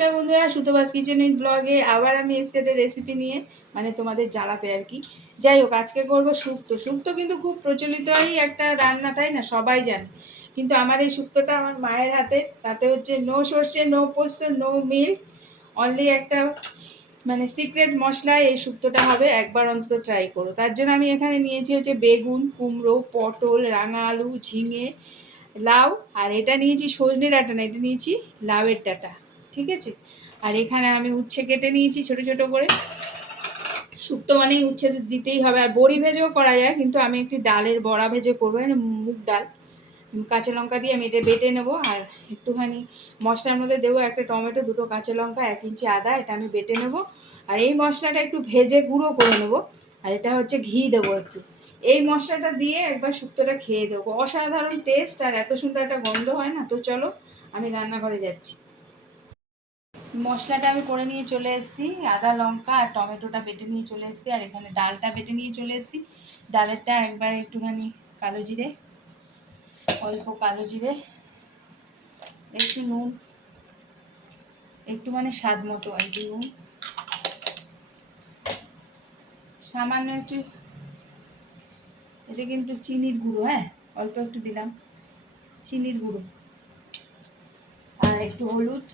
নমস্কার বন্ধুরা সুতোবাস kitchen in ব্লগে আবার আমি এসছি রেসিপি নিয়ে মানে তোমাদের জানাতে আর কি। যাই হোক, আজকে করব শুক্তো শুক্তো কিন্তু খুব প্রচলিতই একটা রান্না, তাই না? সবাই জানে। কিন্তু আমার এই শুক্তোটা আমার মায়ের হাতে। তাতে হচ্ছে নো সর্ষে নো পোস্ত নো মিল্ক অনলি একটা মানে সিক্রেট মশলায় এই শুক্তোটা হবে। একবার অন্তত ট্রাই করো। তার জন্য আমি এখানে নিয়েছি হচ্ছে বেগুন, কুমড়ো, পটল, রাঙা আলু, ঝিঙে, লাউ। আর এটা নিয়েছি সজনে ডাঁটা না, এটা নিয়েছি লাউয়ের ডাঁটা। ঠিক আছে? আর এখানে আমি উচ্ছে কেটে নিয়েছি ছোট ছোট করে। শুক্তো মানেই উচ্ছে দিতেই হবে। আর বড়ি ভেজেও করা যায়, কিন্তু আমি একটি ডালের বড়া ভেজে করব মুগ ডাল। কাঁচা লঙ্কা দিয়ে আমি এটা বেটে নেব। আর একটুখানি মশলার মধ্যে দেবো একটা টমেটো, দুটো কাঁচা লঙ্কা, এক ইঞ্চি আদা, এটা আমি বেটে নেব। আর এই মশলাটা একটু ভেজে গুঁড়ো করে নেব। আর এটা হচ্ছে ঘি দেবো একটু। এই মশলাটা দিয়ে একবার শুক্তোটা খেয়ে দেবো অসাধারণ টেস্ট আর এত সুন্দর একটা গন্ধ হয় না? তো চলো, আমি রান্নাঘরে যাচ্ছি। মশলাটা আমি করে নিয়ে চলে এসেছি। আদা, লঙ্কা আর টমেটোটা বেটে নিয়ে চলে এসেছি। আর এখানে ডালটা বেটে নিয়ে চলে এসেছি। ডালেরটা একবার একটুখানি কালো জিরে, অল্প কালো জিরে, একটু নুন একটু মানে স্বাদ মতো একটু নুন। সামান্য একটু এটা কিন্তু চিনির গুঁড়ো হ্যাঁ? অল্প একটু দিলাম। চিনির গুঁড়ো। আর একটু হলুদ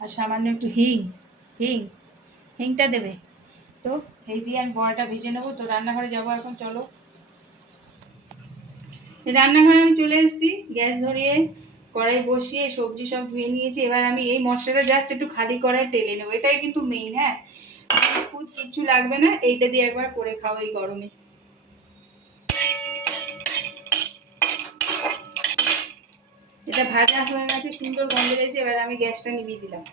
আর সামান্য একটু হিং হিং, হিংটা দেবে। তো এই দিয়ে আমি বড়াটা ভেজে নেব। তো রান্নাঘরে যাব এখন, চলো। রান্নাঘরে আমি চলে এসেছি। গ্যাস ধরিয়ে কড়াই বসিয়ে সবজি সব ধুয়ে নিয়েছি। এবার আমি এই মশলাটা জাস্ট একটু খালি কড়াই টেলে নেব। এটাই কিন্তু মেইন হ্যাঁ? ফুড কিচ্ছু লাগবে না। এইটা দিয়ে একবার করে খাও এই গরমে। এটা ভাজা হয়ে গেছে, সুন্দর গন্ধ রয়েছে, এবার আমি গ্যাসটা নিভিয়ে দিলাম।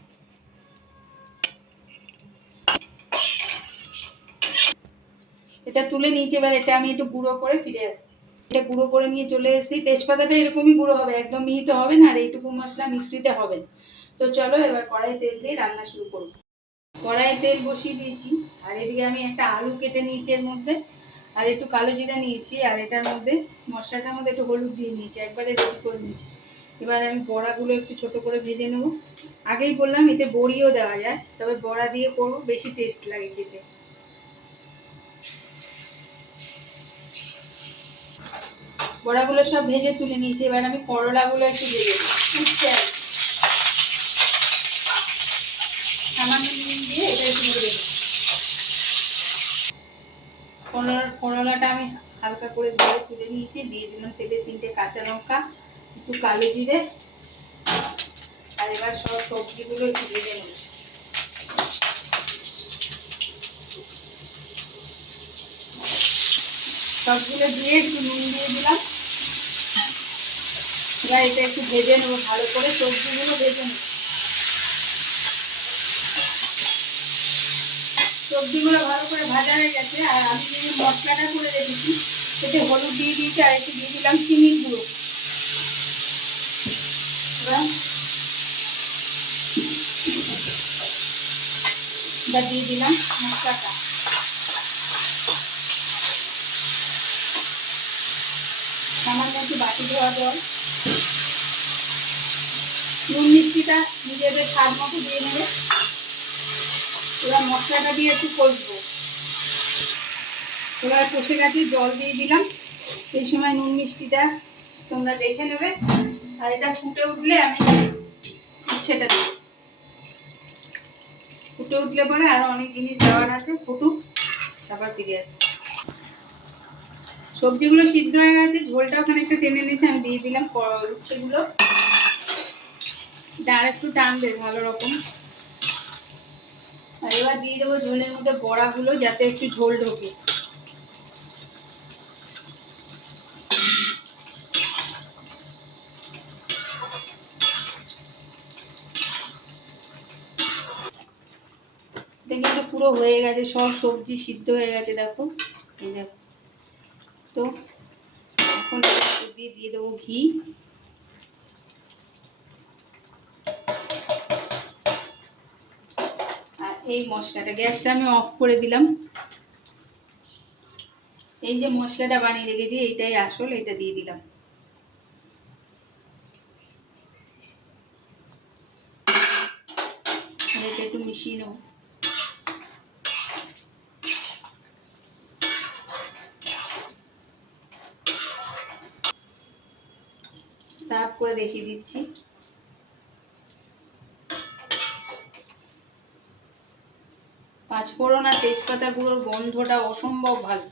এটা তুলে নিয়েছি, এবার এটা আমি একটু গুঁড়ো করে ফিরে আসছি। এটা গুঁড়ো করে নিয়ে চলে এসেছি। তেজপাতাটা এরকমই গুঁড়ো হবে, একদম মিহিত হবে না, আর এইটুকু মশলা মিক্সিতে হবে। তো চলো এবার কড়াই তেল দিয়ে রান্না শুরু করব। কড়াই তেল বসিয়ে দিয়েছি, আর এদিকে আমি একটা আলু কেটে নিয়েছি এর মধ্যে, আর একটু কালো জিরা নিয়েছি, আর এটার মধ্যে মশলাটার মধ্যে একটু হলুদ দিয়ে নিয়েছি, একবারে রেডি করে নিয়েছি। এবার আমি বড়াগুলো একটু ছোট করে ভেজে নেব। আগেই বললাম এতে বড়িও দেওয়া যায়, তবে বড়া দিয়ে করব, বেশি টেস্ট লাগে খেতে। বড়াগুলো সব ভেজে তুলে নিয়েছি, এবার আমি করলাগুলো একটু ভেজে সামান্য এটা একটু ভেজে করলাটা আমি হালকা করে ভেজে তুলে নিয়েছি, দিয়ে দিলাম তেলে তিনটে কাঁচা লঙ্কা। একটু কালো জিরে আর এবার সব সবজিগুলো একটু ভেজে নেব সবগুলো দিয়ে একটু নুন দিয়ে দিলাম। এবার এটা একটু ভেজে নেব, ভালো করে সবজিগুলো ভেজে নেব। সবজিগুলো ভালো করে ভাজা হয়ে গেছে, আর আমি যে মশলাটা করে রেখেছি, এতে হলুদ দিয়ে দিয়েছি আর একটু দিয়ে দিলাম চিনির গুঁড়ো। এবার এবার দিয়ে দিলাম মশলাটা। সামান্য একটু বাটি ধোয়া জল। নুন মিষ্টিটা নিজেদের স্বাদ মতো দিয়ে নেবে। এবার মশলাটা দিয়ে একটু কষবো। এবার কষে গেছে, জল দিয়ে দিলাম। এই সময় নুন মিষ্টিটা তোমরা দেখে নেবে। আর এটা ফুটে উঠলে আমি উচ্ছেটা দেবো। ফুটে উঠলে পরে আরও অনেক জিনিস দেওয়ার আছে, ফুটুক, তারপর ফিরে আসি। সবজিগুলো সিদ্ধ হয়ে গেছে ঝোলটাও খানিকটা টেনে নিয়েছে আমি দিয়ে দিলাম উচ্ছেগুলো ডাল একটু টানবে, ভালো রকম। আর এবার দিয়ে দেবো ঝোলের মধ্যে বড়াগুলো, যাতে একটু ঝোল ঢোকে। পুরো হয়ে গেছে, সব সবজি সিদ্ধ হয়ে গেছে, দেখো। এই দেখো। তো এখন দিয়ে দিয়ে দেবো ঘি। আর এই মশলাটা, গ্যাসটা আমি অফ করে দিলাম। এই যে মশলাটা বানিয়ে রেখেছি, এইটাই আসল, এটা দিয়ে দিলাম। এটা একটু মিশিয়ে নেব। সার্ভ করে দেখিয়ে দিচ্ছি। পাঁচফোড়ন আর তেজপাতা গুঁড়োর গন্ধটা অসম্ভব ভালো।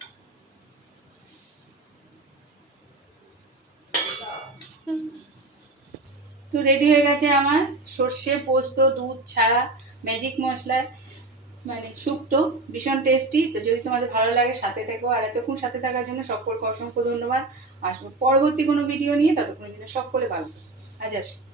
তো রেডি হয়ে গেছে আমার সর্ষে, পোস্ত, দুধ ছাড়া ম্যাজিক মশলার মানে শুক্তো ভীষণ টেস্টি তো যদি তোমাদের ভালো লাগে সাথে থেকো। আর এতক্ষণ সাথে থাকার জন্য সকলকে অসংখ্য ধন্যবাদ। আসব পরবর্তী কোনো ভিডিও নিয়ে। ততক্ষণের জন্য সকলে ভালো আজ আসি।